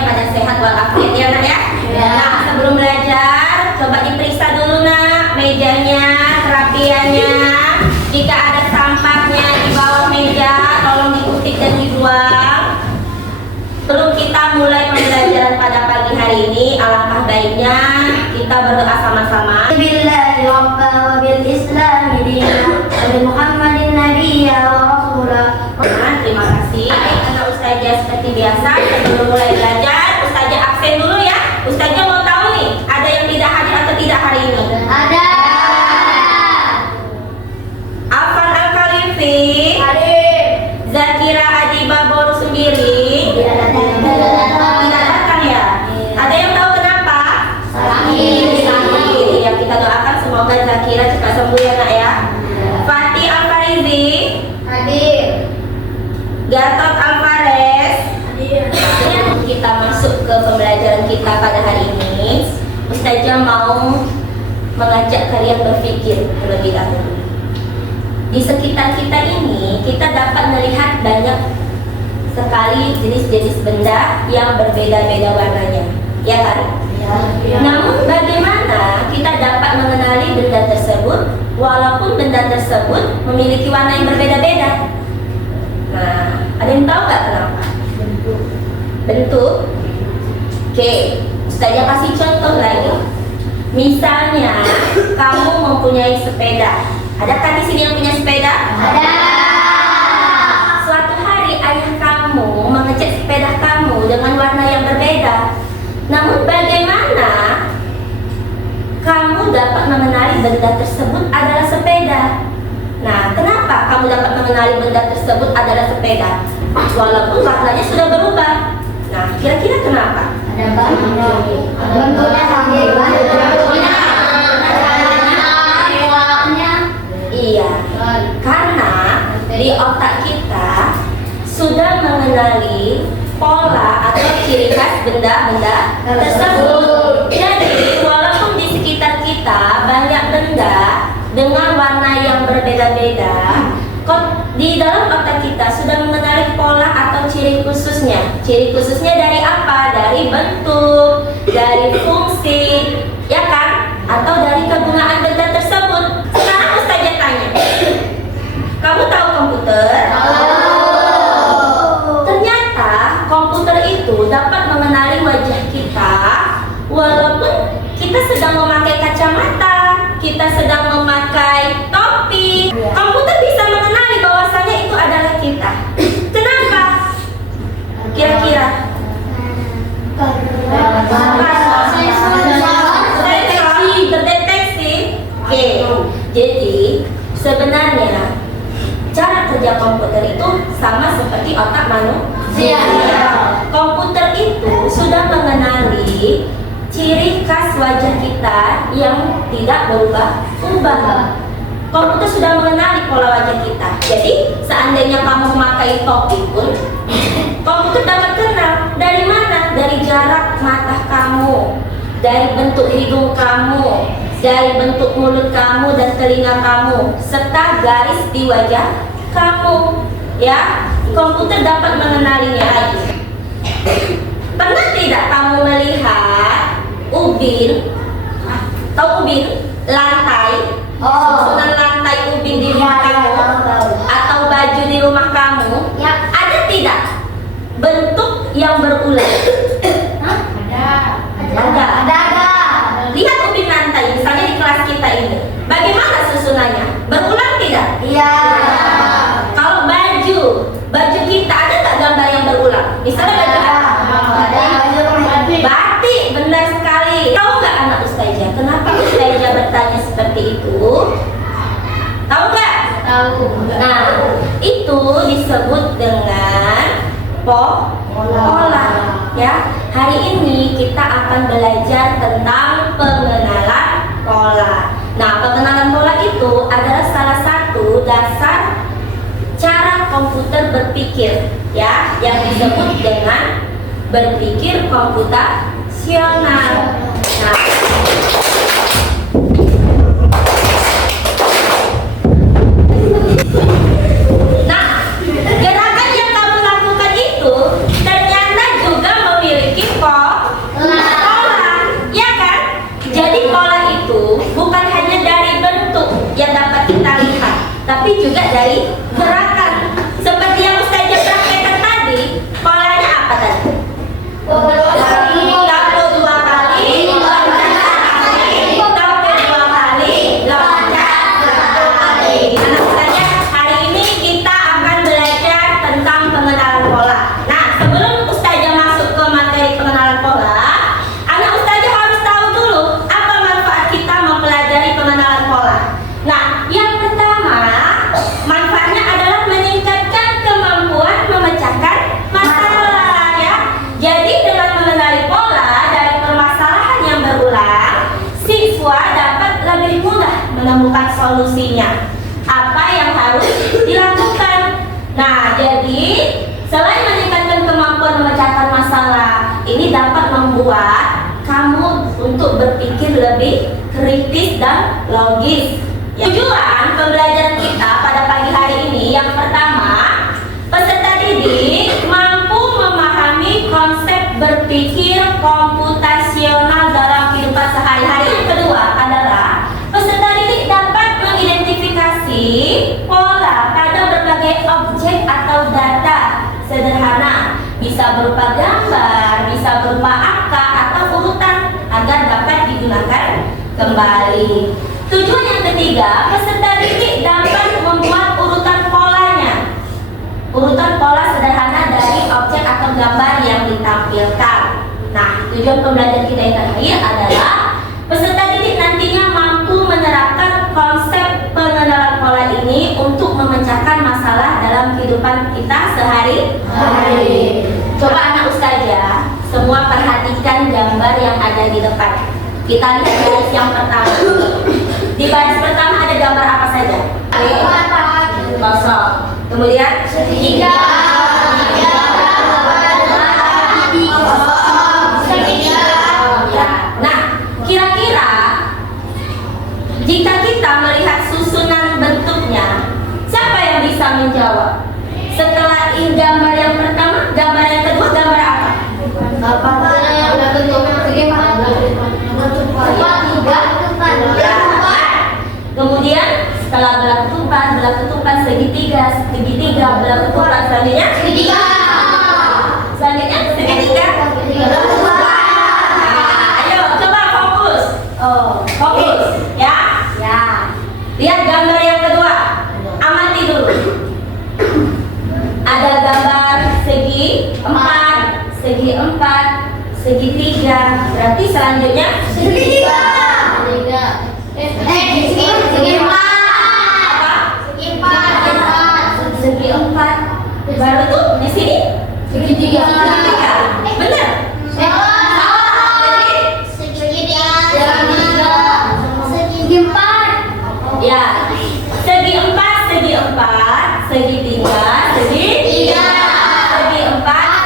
semuanya pada sehat walafiat ya nak ya. Nah, sebelum belajar coba diperiksa dulu nak mejanya, kerapiannya. Jika ada sampahnya di bawah meja tolong dikutip dan dibuang. Sebelum kita mulai pembelajaran pada pagi hari ini, alangkah baiknya kita berdoa sama-sama. Billahi rabba wa bil islami dina wa bi Muhammadin nabiyya wa rasula. Terima kasih. Anak Ustazah seperti biasa sebelum mulai belajar, Ustazah absen dulu ya. Ustazah mau tahu nih, ada yang tidak hadir atau tidak hari ini? Ada. Afan Al-Khalifi, Hadir. Zakira Adiba Boru Sendiri tidak datang ya. Ada yang tahu kenapa? Sakit. Sakit. Ya, kita doakan semoga Zakira cepat sembuh ya nak ya. Fatih Al-Farizi, Hadir. Gatot Alvarez. Hadir. Kita masuk ke pembelajaran kita pada hari ini. Ustazah mau mengajak kalian berpikir terlebih dahulu. Di sekitar kita ini kita dapat melihat banyak sekali jenis-jenis benda yang berbeda-beda warnanya, ya kan? Ya. Namun bagaimana kita dapat mengenali benda tersebut walaupun benda tersebut memiliki warna yang berbeda-beda? Nah, ada yang tahu nggak kenapa? Bentuk. Oke, Ustazah kasih contoh lagi. Misalnya, kamu mempunyai sepeda. Adakah di sini yang punya sepeda? Ada. Suatu hari ayah kamu mengecek sepeda kamu dengan warna yang berbeda. Namun bagaimana kamu dapat mengenali benda tersebut adalah sepeda? Nah, kenapa kamu dapat mengenali benda tersebut adalah sepeda? Walaupun warnanya sudah berubah. Nah, kira-kira kenapa? Ada bentuknya sama. Warnanya. Iya, karena di otak kita sudah mengenali pola atau ciri khas benda-benda tersebut. Jadi, walaupun di sekitar kita banyak benda dengan warna yang berbeda-beda, di dalam otak kita sudah mengenali pola atau ciri khususnya. Ciri khususnya dari apa? Dari bentuk, dari fungsi, ya kan? Atau dari kegunaan benda tersebut. Sekarang Ustazah tanya, kamu tahu komputer? Ternyata komputer itu dapat mengenali wajah kita walaupun kita sedang memakai kacamata, kita sedang memakai topi. Komputer bisa mengenali bahwasanya itu adalah kita. Kenapa? Kira-kira? Terdeteksi. Oke. Jadi sebenarnya cara kerja komputer itu sama seperti otak manusia. Komputer itu sudah mengenali ciri khas wajah kita yang tidak berubah-ubah. Komputer sudah mengenali pola wajah kita. Jadi seandainya kamu memakai topi pun, komputer dapat kenal dari mana? Dari jarak mata kamu, dari bentuk hidung kamu, dari bentuk mulut kamu dan telinga kamu, serta garis di wajah kamu. Ya, komputer dapat mengenalinya lagi. Pernah tidak kamu melihat ubin? Tahu ubin? Lantai. Susunan lantai ubin di rumah kamu atau baju di rumah kamu, Ya. ada tidak bentuk yang berulang? Ada. Lihat ubin lantai, misalnya di kelas kita ini. Bagaimana susunannya? Berulang tidak? Iya. Kalau baju kita ada tak gambar yang berulang? Misalnya baju batik, benar sekali. Tahu nggak anak Ustazah, kenapa Ustazah bertanya seperti itu? Tahu nggak? Tahu. Nah, itu disebut dengan pola. Ya, hari ini kita akan belajar tentang pengenalan pola. Nah, pengenalan pola itu adalah salah satu dasar cara komputer berpikir, ya, yang disebut dengan berpikir komputasional. Nah, gerakan yang kamu lakukan itu ternyata juga memiliki tapi juga dari gerakan. Seperti yang Ustazah praktekkan tadi, polanya apa tadi? Tampil 2 kali, loncat kaki, tampil 2 kali, loncat kaki. Anak Ustazah, hari ini kita akan belajar tentang pengenalan pola. Nah, sebelum Ustazah masuk ke materi pengenalan pola, anak Ustazah harus tahu dulu apa manfaat kita mempelajari pengenalan pola. Nah, yang pertama, manfaatnya adalah meningkatkan kemampuan memecahkan masalah ya. Jadi dengan mengenali pola dari permasalahan yang berulang, siswa dapat lebih mudah menemukan solusinya. Apa yang harus dilakukan? Nah, jadi selain meningkatkan kemampuan memecahkan masalah, ini dapat membuat kamu untuk berpikir lebih kritis dan logis. Tujuan pembelajaran kita pada pagi hari ini, yang pertama, peserta didik mampu memahami konsep berpikir komputasional dalam kehidupan sehari-hari. Yang kedua adalah peserta didik dapat mengidentifikasi pola pada berbagai objek atau data sederhana, bisa berupa gambar, bisa berupa angka atau urutan agar dapat digunakan kembali. Tujuan yang ketiga, peserta didik dapat membuat urutan polanya, urutan pola sederhana dari objek atau gambar yang ditampilkan. Nah, tujuan pembelajaran kita yang terakhir adalah peserta didik nantinya mampu menerapkan konsep pengenalan pola ini untuk memecahkan masalah dalam kehidupan kita sehari-hari. Coba anak Ustazah, semua perhatikan gambar yang ada di depan. Kita lihat baris yang pertama. Di baris pertama ada gambar apa saja? Kosong. Kemudian segitiga. Nah, kira-kira jika kita melihat susunan bentuknya, siapa yang bisa menjawab? Setelah gambar yang pertama, gambar yang kedua, gambar apa? Kemudian setelah belah ketupat, segitiga, belah ketupat, selanjutnya segitiga. Selanjutnya segitiga. Ayo coba fokus. Fokus ya. Lihat gambar yang kedua. Amati dulu. Ada gambar segi 4, segitiga. Berarti selanjutnya segitiga. Segi 4. Baru tuh di sini segitiga. Benar? Ya, segi 4, segitiga, segitiga.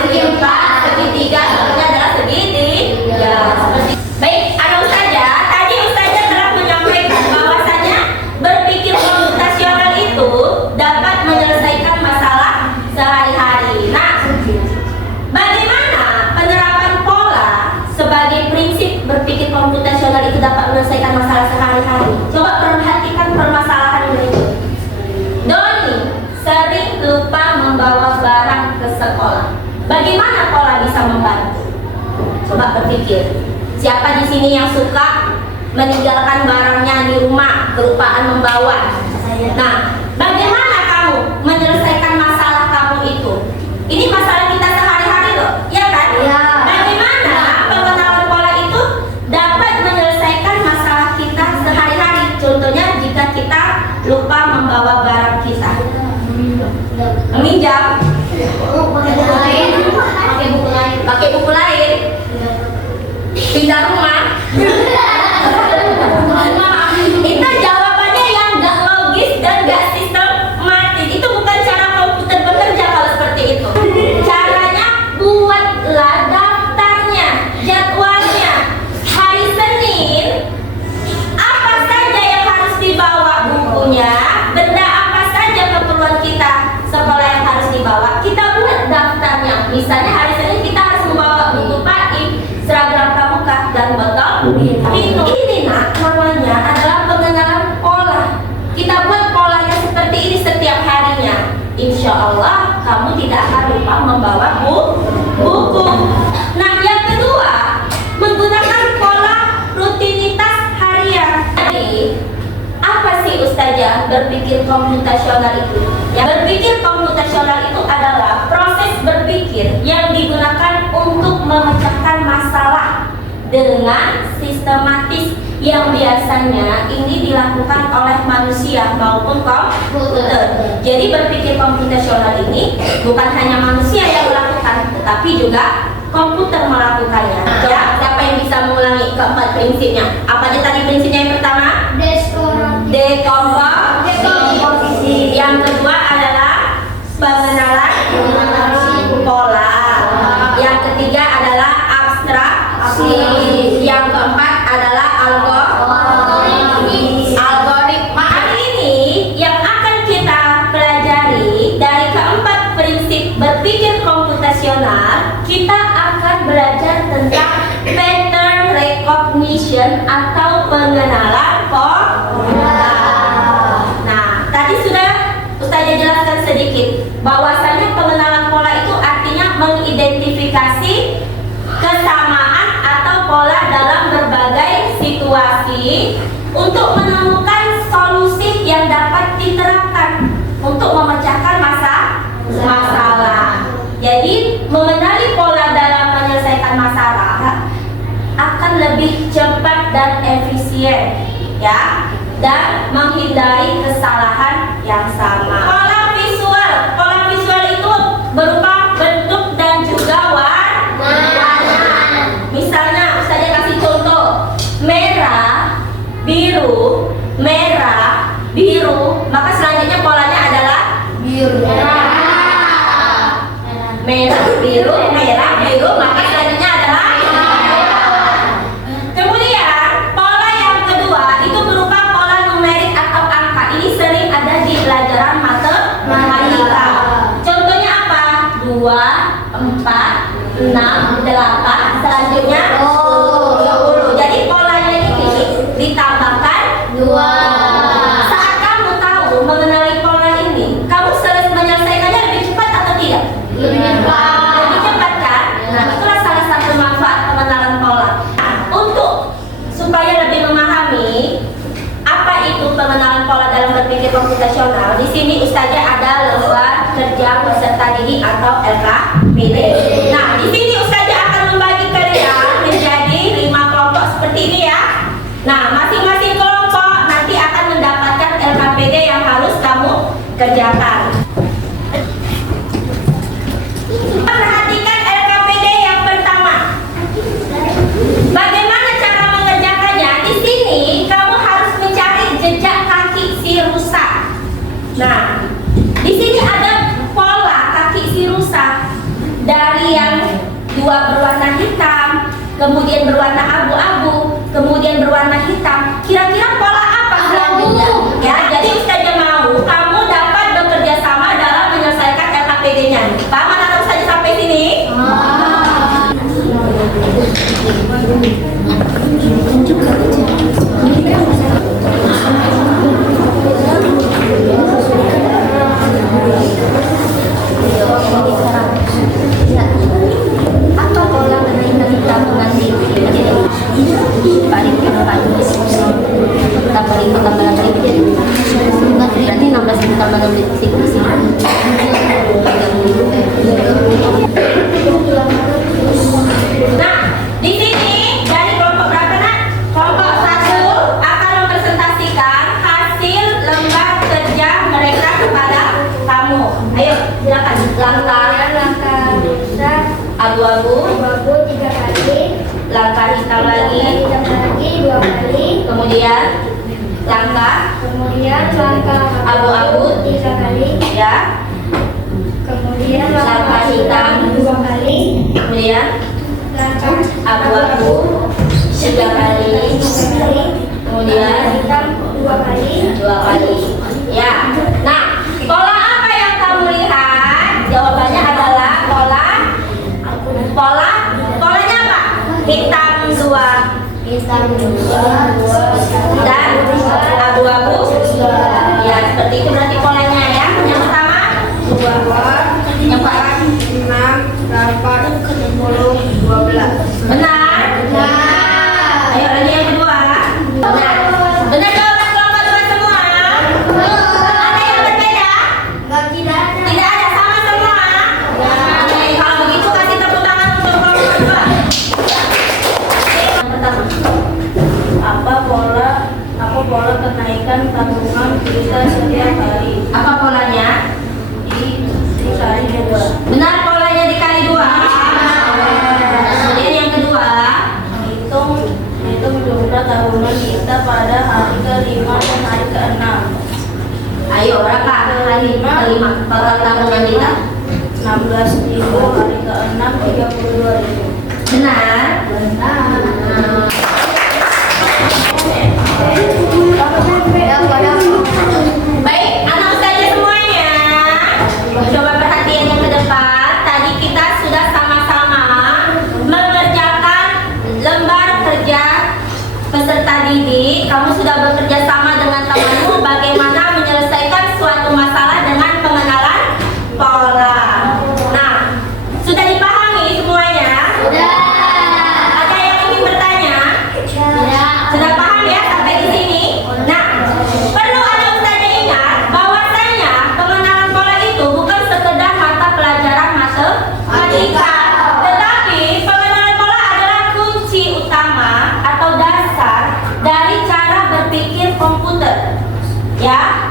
Segi 4, segitiga. Selanjutnya adalah segitiga. Baik, anak Ustazah, tadi Ustazah telah menyampaikan bahwasanya berpikir komputasional itu dapat menyelesaikan masalah sehari-hari. Nah, bagaimana penerapan pola sebagai prinsip berpikir komputasional itu dapat menyelesaikan masalah sehari-hari? Coba perhatikan permasalahan berikut. Doni sering lupa membawa barang ke sekolah. Bagaimana pola bisa membantu? Coba berpikir. Siapa di sini yang suka meninggalkan barangnya di rumah, kelupaan membawa? Nah, bagaimana kamu menyelesaikan masalah kamu itu? Ini masalah kita sehari-hari loh, ya kan? Ya. Bagaimana pengenalan pola itu dapat menyelesaikan masalah kita sehari-hari? Contohnya jika kita lupa membawa barang kita, meminjam, pakai buku lain, pindah rumah. Itu jawabannya yang gak logis dan gak sistematis. Itu bukan cara berpikir komputasional itu? Ya, berpikir komputasional itu adalah proses berpikir yang digunakan untuk memecahkan masalah dengan sistematis yang biasanya ini dilakukan oleh manusia maupun komputer. Jadi berpikir komputasional ini bukan hanya manusia yang melakukan, tetapi juga komputer melakukannya. Ya, siapa yang bisa mengulangi keempat prinsipnya? Apa aja tadi prinsipnya? Yang pertama, dekomposisi. Yang kedua adalah pengenalan pola. Yang ketiga adalah abstraksi. Yang keempat adalah algoritma. Hari ini yang akan kita pelajari dari keempat prinsip berpikir komputasional, kita akan belajar tentang pattern recognition atau pengenalan pola. Nah, tadi sudah Ustazah jelaskan sedikit bahwasanya pengenalan pola itu artinya mengidentifikasi kesamaan atau pola dalam berbagai situasi untuk menemukan solusi yang dapat diterapkan untuk memecahkan masalah. Jadi mengenali pola dalam menyelesaikan masalah akan lebih cepat dan efisien, ya, dan menghindari kesalahan yang sama. Pola visual itu berupa bentuk dan juga warna. Misalnya, Ustazah kasih contoh, merah, biru, maka selanjutnya polanya adalah biru. Merah, biru, maka selanjutnya adalah kemudian pola yang kedua itu berupa pola numerik atau angka. Ini sering ada di pelajaran matematika. Contohnya apa? 2, 4, 6, 8, selanjutnya 10. Jadi polanya ini ditambahkan 2. Saat kamu tahu mengenali pola ini, kamu menyelesaikannya lebih cepat atau tidak? Lebih cepat kan? Nah, itulah salah satu manfaat pengenalan pola. Untuk supaya lebih memahami apa itu pengenalan pola dalam berpikir komputasional, di sini Ustazah ada lembar kerja peserta didik atau LKPD. Nah, di sini Ustazah akan membagi kalian menjadi 5 kelompok seperti ini ya. Nah, masing-masing kelompok nanti akan mendapatkan LKPD yang harus kamu kerjakan. Perhatikan LKPD yang pertama. Bagaimana cara mengerjakannya? Di sini kamu harus mencari jejak kaki si rusa. Nah, di sini ada pola kaki si rusa dari yang 2 berwarna hitam, kemudian berwarna abu-abu, kemudian berwarna hitam. Kira-kira pola apa selanjutnya? Ya, jadi Ustazah mau kamu dapat bekerja sama dalam menyelesaikan LKPD-nya. Paham anak Ustazah sampai sini? Apa pola kenaikan tabungan di berarti 16 tambah 16. Nah, di sini dari kelompok berapa nak? Kelompok 1 akan mempresentasikan hasil lembar kerja mereka kepada kamu. Ayo, silakan. Langkah abu-abu 3 kali, langkah hitam lagi, 2 kali, kemudian langkah abu-abu 3 kali, ya, kemudian langkah hitam 2 kali, kemudian langkah abu-abu 3 kali, kemudian hitam 2 kali. 2 kali. Ya. Nah, pola apa yang kamu lihat? Jawabannya adalah polanya apa? Hitam 2 dan abu-abu. Ya, seperti itu berarti polanya ya. Yang pertama 2, yang kedua 6, 8, 10, 12. Benar? Ayo lagi yang kedua. Benar. Benar jawaban kelompok 2 semua. tahunan kita pada hari ke-5 dan hari ke-6. Ayo, berapa hari kelima total tahunan kita? 16.000, hari ke-6 32.000. Benar? Baik, anak saja semuanya. Coba perhatian yang ke depan. Tadi kita sudah sama-sama mengerjakan lembar kerja peserta didik. Kamu sudah bekerja sama dengan temanmu bagaimana menyelesaikan suatu masalah dengan pengenalan pola. Nah, sudah dipahami semuanya? Ada yang ingin bertanya? Sudah paham ya sampai di sini? Nah, perlu ada ustazah ingat bahwasanya pengenalan pola itu bukan sekedar mata pelajaran matematika, tetapi pengenalan pola adalah kunci utama atau dasar dari cara berpikir komputer, ya,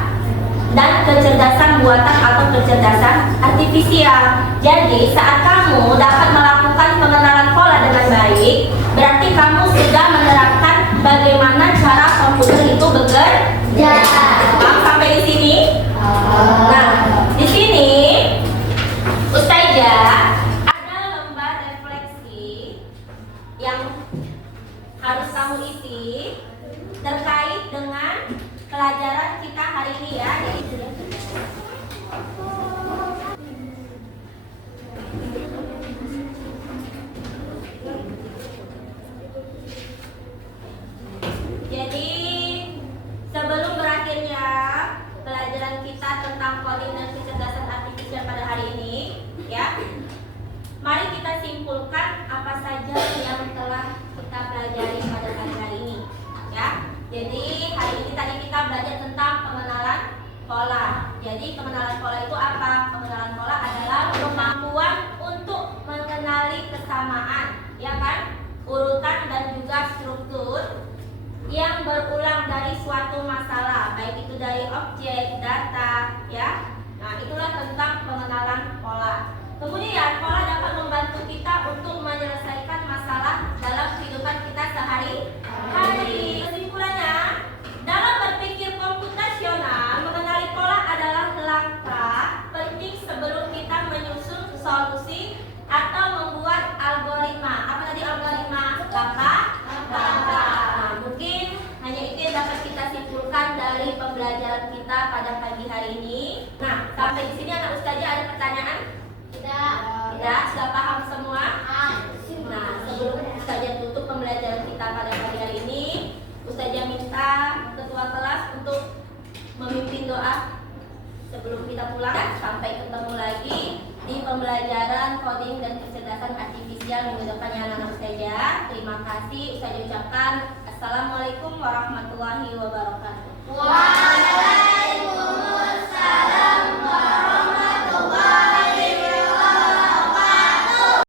dan kecerdasan buatan atau kecerdasan artifisial. Jadi saat kamu dapat melakukan pengenalan pola dengan baik, berarti kamu sudah menerapkan bagaimana cara komputer itu bekerja. Paham sampai di sini? Nah, di sini Ustazah ada lembar refleksi yang harus kamu isi terkait dengan pelajaran kita hari ini ya. Jadi sebelum berakhirnya pelajaran kita tentang coding dan kecerdasan artifisial pada hari ini, ya, mari kita simpulkan apa saja yang telah kita pelajari pada hari ini, ya. Jadi hari ini tadi kita belajar tentang pengenalan pola. Jadi pengenalan pola itu apa? Pengenalan pola adalah kemampuan untuk mengenali kesamaan, ya kan? Urutan dan juga struktur yang berulang dari suatu masalah, baik itu dari objek, data, ya. Nah, itulah tentang pengenalan pola. Kemudian pola dapat membantu kita untuk menyelesaikan masalah dalam kehidupan kita sehari-hari. Kesimpulannya, dalam berpikir komputasional, mengenali pola adalah langkah penting sebelum kita menyusun solusi atau membuat algoritma. Apa tadi algoritma? Langkah. Nah, mungkin hanya itu yang dapat kita simpulkan dari pembelajaran kita pada pagi hari ini. Nah, sampai di sini anak ustazah ada pertanyaan? Tidak, sudah paham semua? Nah, sebelum ustazah tutup pembelajaran kita pada pagi hari ini, ustazah minta ketua kelas untuk memimpin doa sebelum kita pulang. Sampai ketemu lagi di pembelajaran coding dan kecerdasan artifisial minggu depannya anak ustazah. Terima kasih, ustazah ucapkan Assalamualaikum warahmatullahi wabarakatuh.